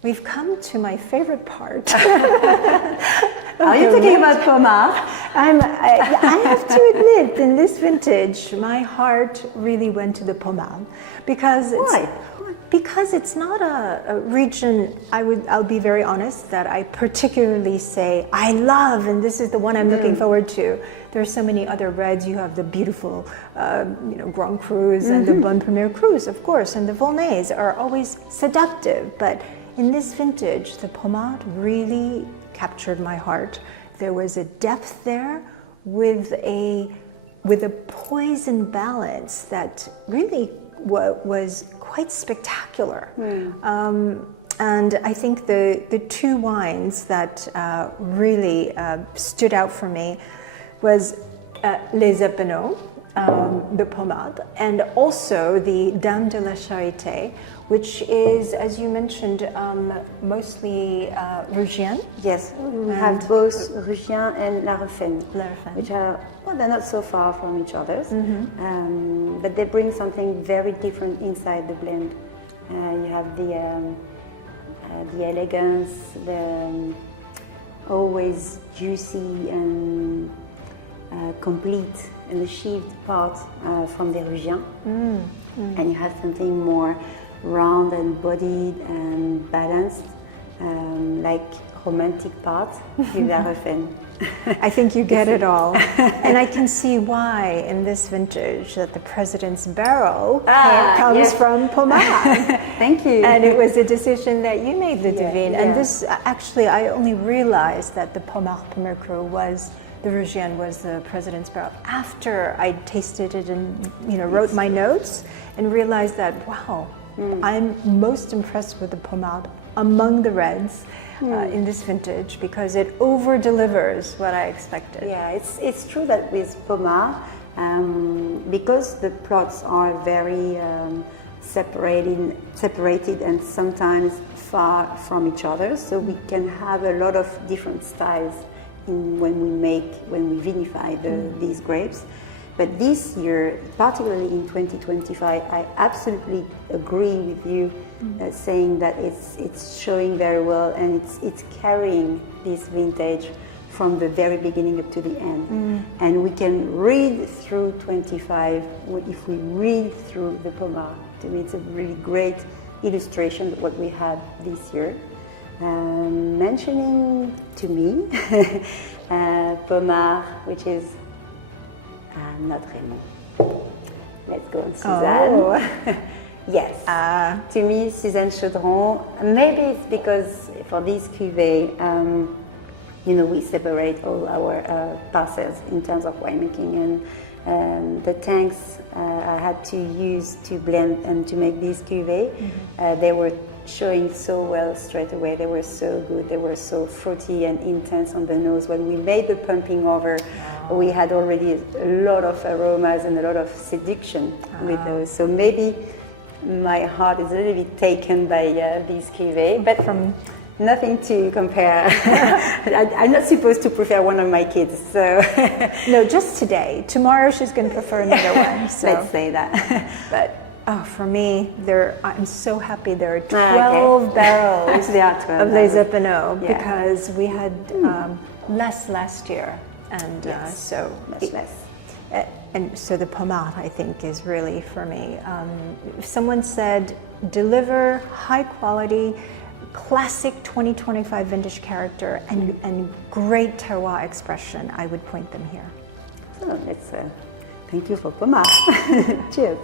We've come to my favorite part. Are you talking about Pommard? I have to admit, in this vintage, my heart really went to the Pommard because Why? Because it's not a region. I'll be very honest that I particularly say I love, and this is the one I'm looking forward to. There are so many other reds. You have the beautiful, Grand Crus and the Bonne Première Crus, of course, and the Volnais are always seductive. But in this vintage, the Pommard really captured my heart. There was a depth there with a poise and balance that really was quite spectacular. And I think the two wines that really stood out for me was Les Épineux, the Pommard, and also the Dame de la Charité, which is, as you mentioned, mostly Rougian. Yes, we have both Rougian and La Refène, which are, they're not so far from each other, but they bring something very different inside the blend. You have the elegance, the always juicy and complete and achieved part from the Rougian, and you have something more round and bodied and balanced, like romantic part with La Refène. I think you get it all. And I can see why in this vintage that the President's Barrel comes from Pommard. Thank you. And it was a decision that you made, the Divine. Yeah. And this, actually, I only realized that the Pommard Première Cru was, the Rougian was the President's Barrel after I tasted it and wrote my notes and realized that, wow, I'm most impressed with the Pommard among the reds in this vintage because it over-delivers what I expected. Yeah, it's true that with Pommard, because the plots are very separated and sometimes far from each other, so we can have a lot of different styles when we vinify these grapes. But this year, particularly in 2025, I absolutely agree with you saying that it's showing very well and it's carrying this vintage from the very beginning up to the end. And we can read through 25 if we read through the Pommard. To me, it's a really great illustration of what we had this year. Mentioning to me Pommard, which is not Raymond. Let's go on Suzanne. Oh. Yes. To me, Suzanne Chaudron. Maybe it's because for this cuvée, we separate all our parcels in terms of winemaking, and the tanks I had to use to blend and to make this cuvée, they were showing so well straight away. They were so good. They were so fruity and intense on the nose. When we made the pumping over, we had already a lot of aromas and a lot of seduction with those. So maybe my heart is a little bit taken by this cuvée, but from nothing to compare. I'm not supposed to prefer one of my kids, so no, just today. Tomorrow she's going to prefer another one. So. Let's say that. But for me, I'm so happy there are 12 barrels of Les Épineux because we had less last year, and so much less. And so the Pommard, I think, is really for me. If someone said deliver high quality, classic 2025 vintage character and great terroir expression, I would point them here. So let's thank you for Pommard. Cheers.